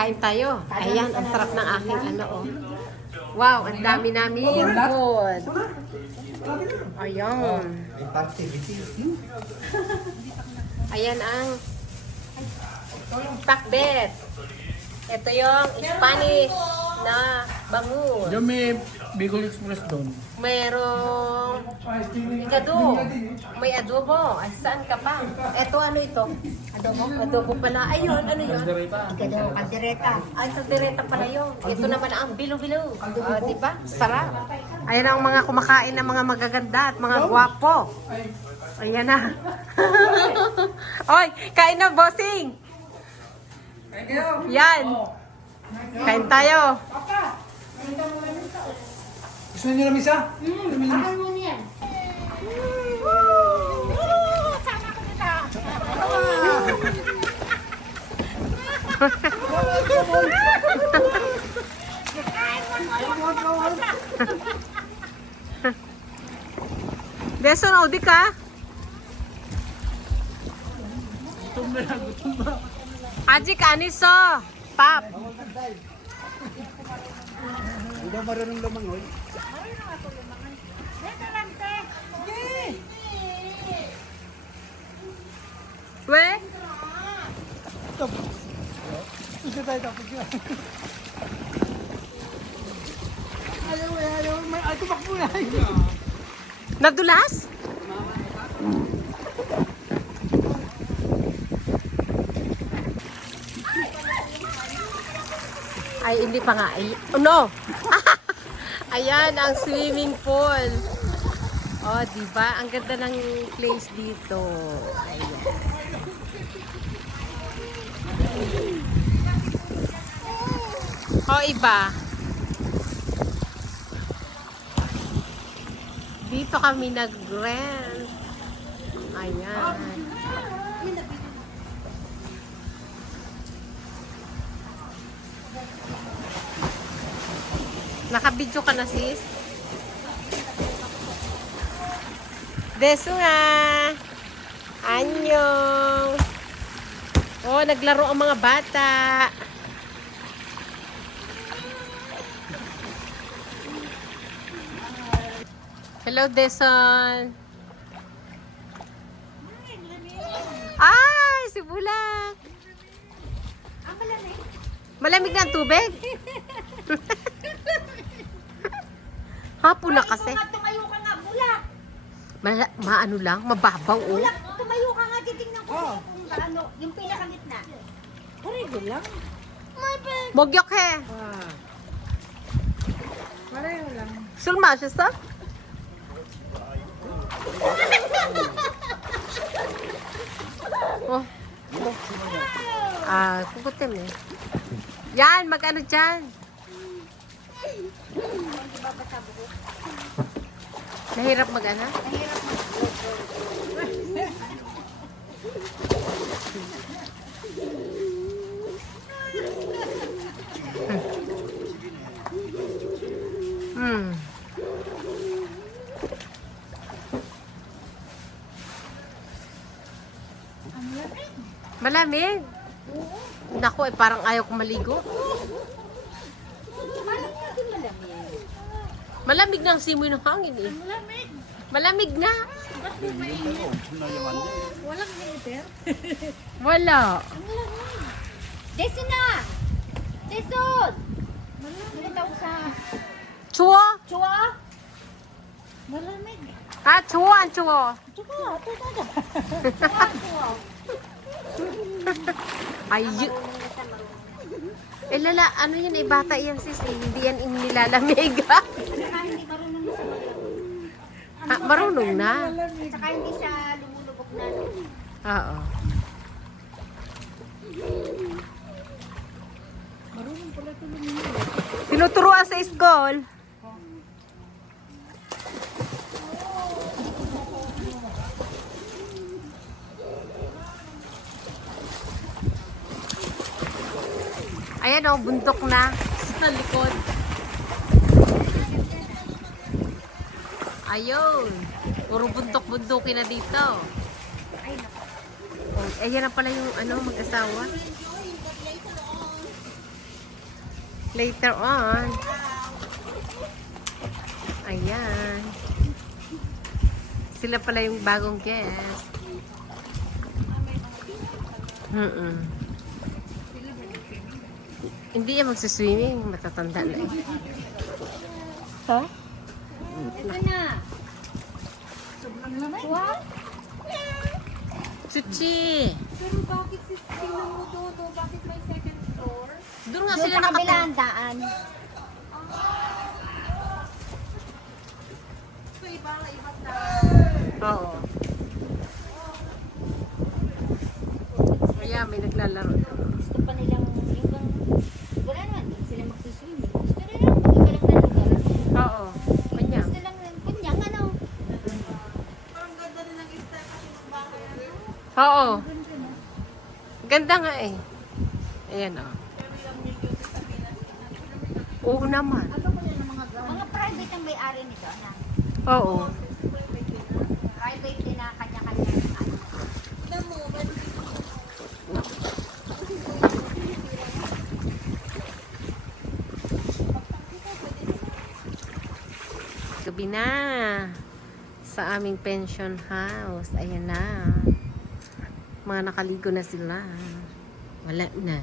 Kain tayo. Ayan, ang sarap ng aking ano, oh. Wow, ang dami namin food. Ayan. Ayan ang pakbet. Ito yung Spanish na bangus. Diyan may Bicol Express doon. Merong igado. May adobo. Ay, saan ka pa? Ito, ano ito? Adobo? Adobo pala. Ayun, ano yun? Igado, kaldereta. Ay, kaldereta pala yun. Ito naman ang bilo-bilo. Diba? Sarap. Ayan ang mga kumakain ng mga magaganda at mga gwapo. Ayan na. Oy, kain na, bossing. Yan. Kain tayo. Gusto niyo namin isa? Bakal mo niyan. Sama ko dito. Deson, Audi ka? Gutom na lang, gutom na. Aji kaniso. Pap. Hindi daw marunong lumangoy. Dito lang, te. We? Gusto tayo tapos yun. Ayaw. Ay, tumakbo na. Nagdulas? Ay, hindi pa nga. Ay, oh, no! Ayan, ang swimming pool. Oh, diba? Ang ganda ng place dito. Ayan. Oh, iba. Dito kami nag-rent. Ayan. Nakabidyo ka na, sis? Deso nga. Anyong. Oh, naglaro ang mga bata. Hello, Deson. Ay, si Bulan. Malamig na ang tubig? Hapon na kasi. Tumayo ka nga, bulak. Maano lang, mababaw oh. Bulak, tumayo ka nga, titignan ko kung ano, yung pinakagitna. Pareho lang. May bed. Mogyok he. Pareho lang. Sulma siya sa? Oh. Ah, kukutin eh. Yan, mag-ano dyan. Nahirap mag-ano? Hmm. Malamig. Naku, eh, parang ayaw ko maligo. Malamig na ang simoy ng hangin eh. Malamig. Malamig na. Walang heater. Wala. Deso na! Deson! Malamig daw sa... Chuo? Chua? Malamig. Ah, chuo, ang chuo. Chua, ito na. Chua, chua. Ay, eh lala, ano yan eh, bata yan sis eh. Hindi yan inilalamig. Saka hindi marunong na sa Marunong na. Saka hindi siya lumulubog na. Oo. Marunong pala ito lumulubog. Tinuturuan sa school. Ayan o, bundok na sa likod. Ayun. Puro bundok-bundukin na dito. Oh, ayan na pala yung ano, mag-asawa. Later on. Ayan. Sila pala yung bagong guest. Hindi yan magsiswimming. Matatanda na eh. Ha? Ito na. Wow. Suchi! Pero bakit tingnan mo Dodo? Bakit may second floor? Doon nga Doon sila sa kabilang nakatira. daan. Oo. Kaya may naglalaro. Gusto pa nilang yung wala naman, hindi sila magsuswimming. Gusto nila iba lang na lugar. Oo. Kanya. Gusto lang kunyang ano. Oo. Ganda nga eh. Ayan o. Oo naman. Mga private ang may-ari nito. Na. Oo. Private din na kanya-kanya. Gabi na. Sa aming pension house. Ayan na. Mga nakaligo na sila. Wala na.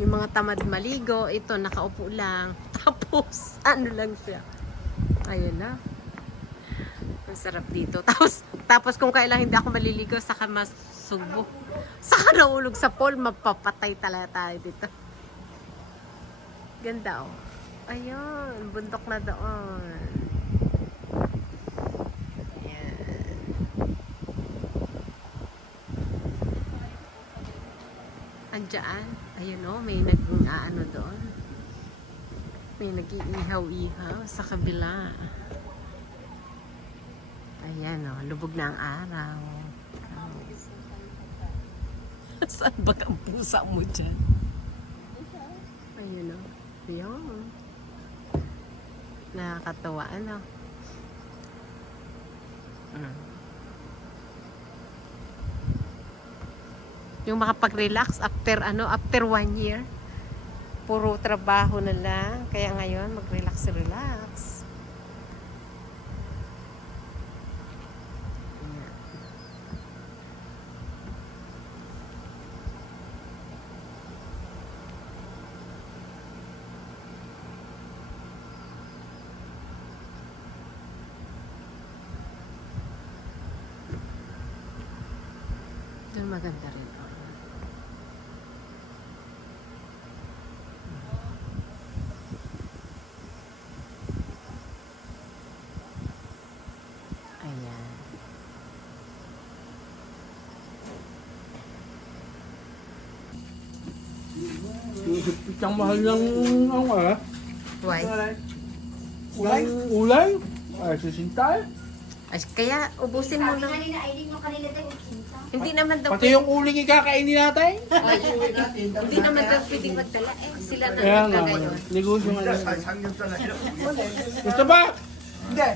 Yung mga tamad maligo, ito nakaupo lang. Tapos, ano lang siya. Ayun na. Ang sarap dito. Tapos kung kailan hindi ako maliligo, saka masubo. Saka naulog sa pool, mapapatay talaga tayo dito. Ganda oh. Ayun, bundok na doon. Ayan. Andiyan. Ayun oh, may nag-ano doon. May nag-iihaw-ihaw sa kabila. Ayan oh, lubog na ang araw. Oh. Saan ba ang pusa mo dyan? Ayun oh. Ayun. Nakakatawa ano. Yung makapag-relax after after 1 year. Puro trabaho na lang. Kaya ngayon mag-relax. Doon maganda rin. Ayan. Ang mahal ng Why? ulay. Ay, sisintay. Ay, kaya ubusin mo lang. Kanina, ay din yung kanila tayo. Hindi naman daw Pati yung uling ikakainin natin. hindi naman daw pwedeng magdala. Eh, sila na Kaya nga, ngayon. negosyo nga lang. Gusto ba? Hindi.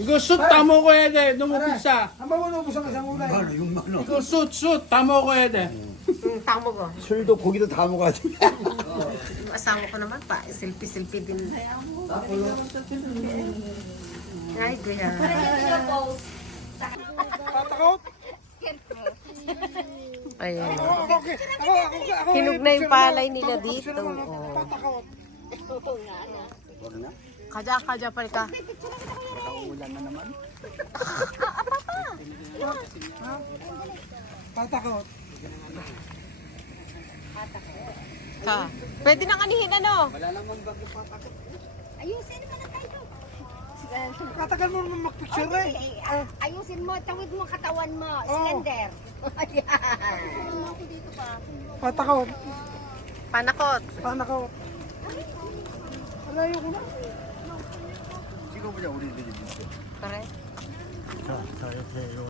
Gusto, tamo ko ede. Dumupisa. Ang mamunubos ang isang ulay. Gusto, tamo ko ede. Tamo ko. 술도 고기도 다 먹어야지. Yung asawa ko naman pa, selfie din. Ay, kuya. Patakot? Ayan. Ako. Hinog na yung palay nila dito. Oh. Patakot. Kaja pa rin ka. Patakot. Ka. Pwede nang anihin ano? Ayusin mo na tayo. Katagal mo naman mag-picture eh. Ayusin mo, tawid mo katawan mo. Oh. Slender. Ayan. Patakot. Panakot. Patakot. Alayo ko na. Pare. 자, 이렇게 요